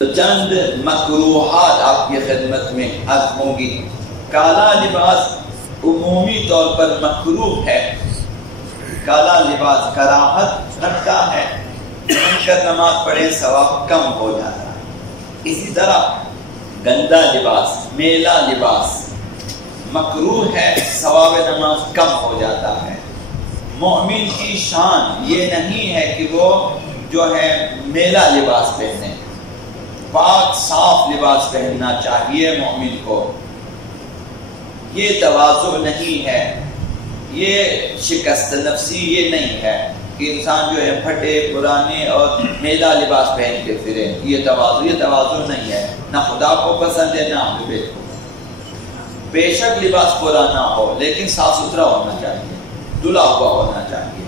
تو چند مکروہات آپ کی خدمت میں عرض ہوں گی۔ کالا لباس عمومی طور پر مکروہ ہے، کالا لباس کراہت رکھتا ہے، پہن کر نماز پڑھے ثواب کم ہو جاتا ہے۔ اسی طرح گندا لباس، میلا لباس مکروہ ہے، ثواب نماز کم ہو جاتا ہے۔ مومن کی شان یہ نہیں ہے کہ وہ جو ہے میلا لباس پہنے، پاک صاف لباس پہننا چاہیے مومن کو۔ یہ تواضع نہیں ہے، یہ شکست نفسی یہ نہیں ہے کہ انسان جو ہے پھٹے پرانے اور میلا لباس پہن کے پھرے، یہ تواضع نہیں ہے، نہ خدا کو پسند ہے نہ اہل بیت کو۔ بے شک لباس پرانا ہو لیکن صاف ستھرا ہونا چاہیے، دھلا ہوا ہونا چاہیے۔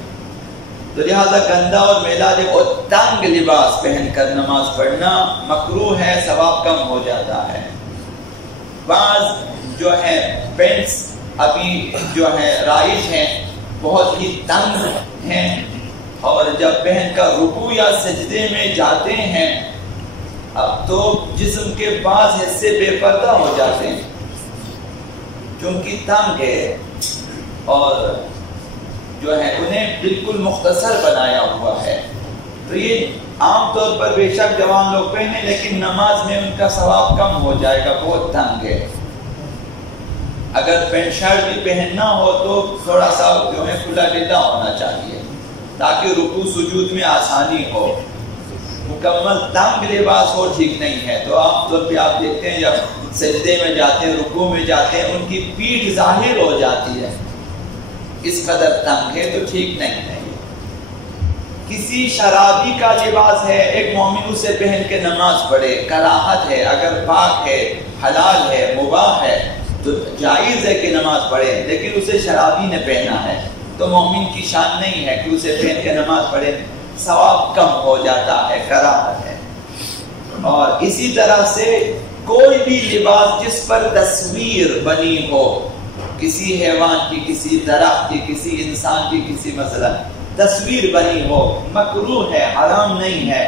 تو لہذا گندا اور میلا اور تنگ لباس پہن کر نماز پڑھنا مکروہ ہے، ثواب کم ہو جاتا ہے۔ بعض جو ہے پینٹس ابھی جو ہے رائج ہیں، بہت ہی تنگ ہیں، اور جب پہن کر رکوع یا سجدے میں جاتے ہیں اب تو جسم کے بعض حصے بے پردہ ہو جاتے ہیں چونکہ تنگ ہے، اور جو ہے انہیں بالکل مختصر بنایا ہوا ہے۔ تو یہ عام طور پر بے شک جوان لوگ پہنے، لیکن نماز میں ان کا ثواب کم ہو جائے گا، بہت تنگ ہے۔ اگر پینٹ شرٹ بھی پہننا ہو تو تھوڑا سا جو ہے کھلا ڈلا ہونا چاہیے تاکہ رکوع سجود میں آسانی ہو۔ مکمل تنگ لباس ہو ٹھیک نہیں ہے۔ تو عام طور پہ آپ دیکھتے ہیں جب سجدے میں جاتے ہیں، رکوع میں جاتے ہیں، ان کی پیٹھ ظاہر ہو جاتی ہے، اس قدر تنگ ہے تو ٹھیک نہیں ہے۔ کسی شرابی کا لباس ہے، ایک مومن اسے پہن کے نماز پڑھے، کراہت ہے، اگر پاک ہے، حلال ہے، مباح ہے تو جائز ہے کہ نماز پڑھے، لیکن اسے شرابی نے پہنا ہے تو مومن کی شان نہیں ہے کہ اسے پہن کے نماز پڑھے، ثواب کم ہو جاتا ہے، کراہت ہے۔ اور اسی طرح سے کوئی بھی لباس جس پر تصویر بنی ہو، کسی حیوان کی، کسی درخت کی، کسی انسان کی، کسی مثلا تصویر بنی ہو، مکروہ ہے، حرام نہیں ہے،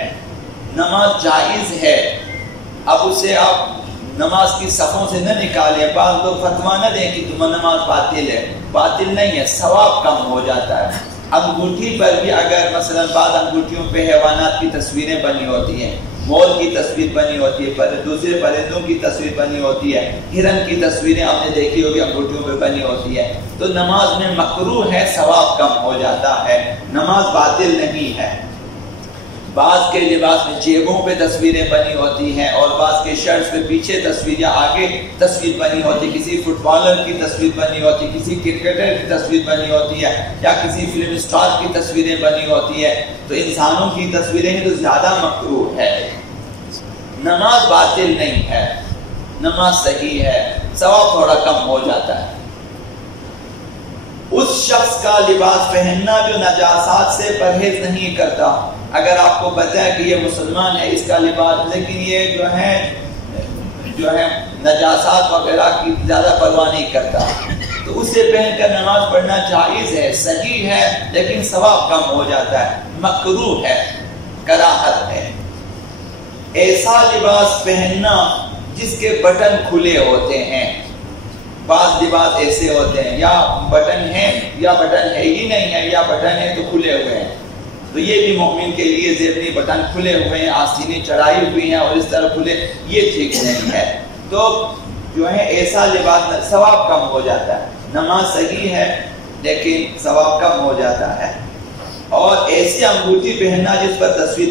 نماز جائز ہے۔ اب اسے آپ نماز کی صفوں سے نہ نکالیں، بعض لوگ فتویٰ نہ دیں کہ تمہاری نماز باطل ہے، باطل نہیں ہے، ثواب کم ہو جاتا ہے۔ انگوٹھی پر بھی اگر مثلا بعض انگوٹھیوں پہ حیوانات کی تصویریں بنی ہوتی ہیں، مور کی تصویر بنی ہوتی ہے، دوسرے پرندوں کی تصویر بنی ہوتی ہے، ہرن کی تصویریں آپ نے دیکھی ہوگی انگوٹھیوں پہ بنی ہوتی ہے، تو نماز میں مکروہ ہے، ثواب کم ہو جاتا ہے، نماز باطل نہیں ہے۔ بعض کے لباس میں جیبوں پہ تصویریں بنی ہوتی ہیں، اور بعض کے شرٹس پہ پیچھے تصویر یا آگے تصویر بنی ہوتی، کسی فٹ بالر کی تصویر بنی ہوتی، کسی کرکٹر کی تصویر بنی ہوتی ہے، یا کسی فلم سٹار کی تصویریں بنی ہوتی ہے، تو انسانوں کی تصویریں ہیں تو زیادہ مکروہ ہے۔ نماز باطل نہیں ہے، نماز صحیح ہے، ثواب تھوڑا کم ہو جاتا ہے۔ اس شخص کا لباس پہننا جو نجاسات سے پرہیز نہیں کرتا، اگر آپ کو پتہ ہے کہ یہ مسلمان ہے، اس کا لباس، لیکن یہ جو ہے نجاسات وغیرہ کی زیادہ پرواہ نہیں کرتا، تو اسے پہن کر نماز پڑھنا جائز ہے، صحیح ہے، لیکن ثواب کم ہو جاتا ہے، مکروہ ہے، کراہت ہے۔ ایسا لباس پہننا جس کے بٹن کھلے ہوتے ہیں، بعض لباس ایسے ہوتے ہیں یا بٹن ہے یا بٹن ہے ہی نہیں ہے، یا بٹن ہے تو کھلے ہوئے ہیں، تو یہ بھی مومن کے لیے زیبنی بٹن کھلے ہوئے ہیں، آستینیں چڑھائی ہوئی ہیں اور اس طرح کھلے، یہ ٹھیک نہیں ہے۔ تو جو ہے ایسا لباس ثواب کم ہو جاتا ہے، نماز صحیح ہے لیکن ثواب کم ہو جاتا ہے۔ اور ایسی انگوٹھی پہننا جس پر تصویر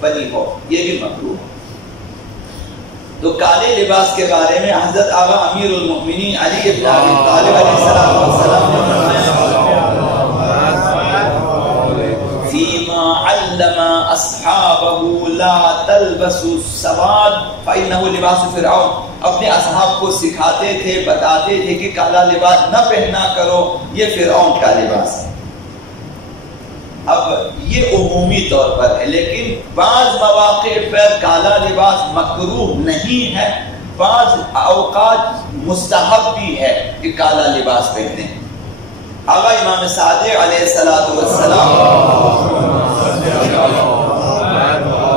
بنی ہو، یہ بھی مکروہ ہے۔ تو کالے لباس کے بارے میں حضرت آقا امیر المؤمنین علی بن ابی طالب علیہ السلام نے فیما علم اصحابہ لا تلبسوا السواد فإنه لباس فرعون، اپنے اصحاب کو سکھاتے تھے، بتاتے تھے کہ کالا لباس نہ پہنا کرو، یہ فرعون کا لباس ہے۔ اب یہ عمومی طور پر ہے، لیکن بعض مواقع پر کالا لباس مکروہ نہیں ہے، بعض اوقات مستحب بھی ہے کہ کالا لباس پہنے۔ آقا امام صادق علیہ السلام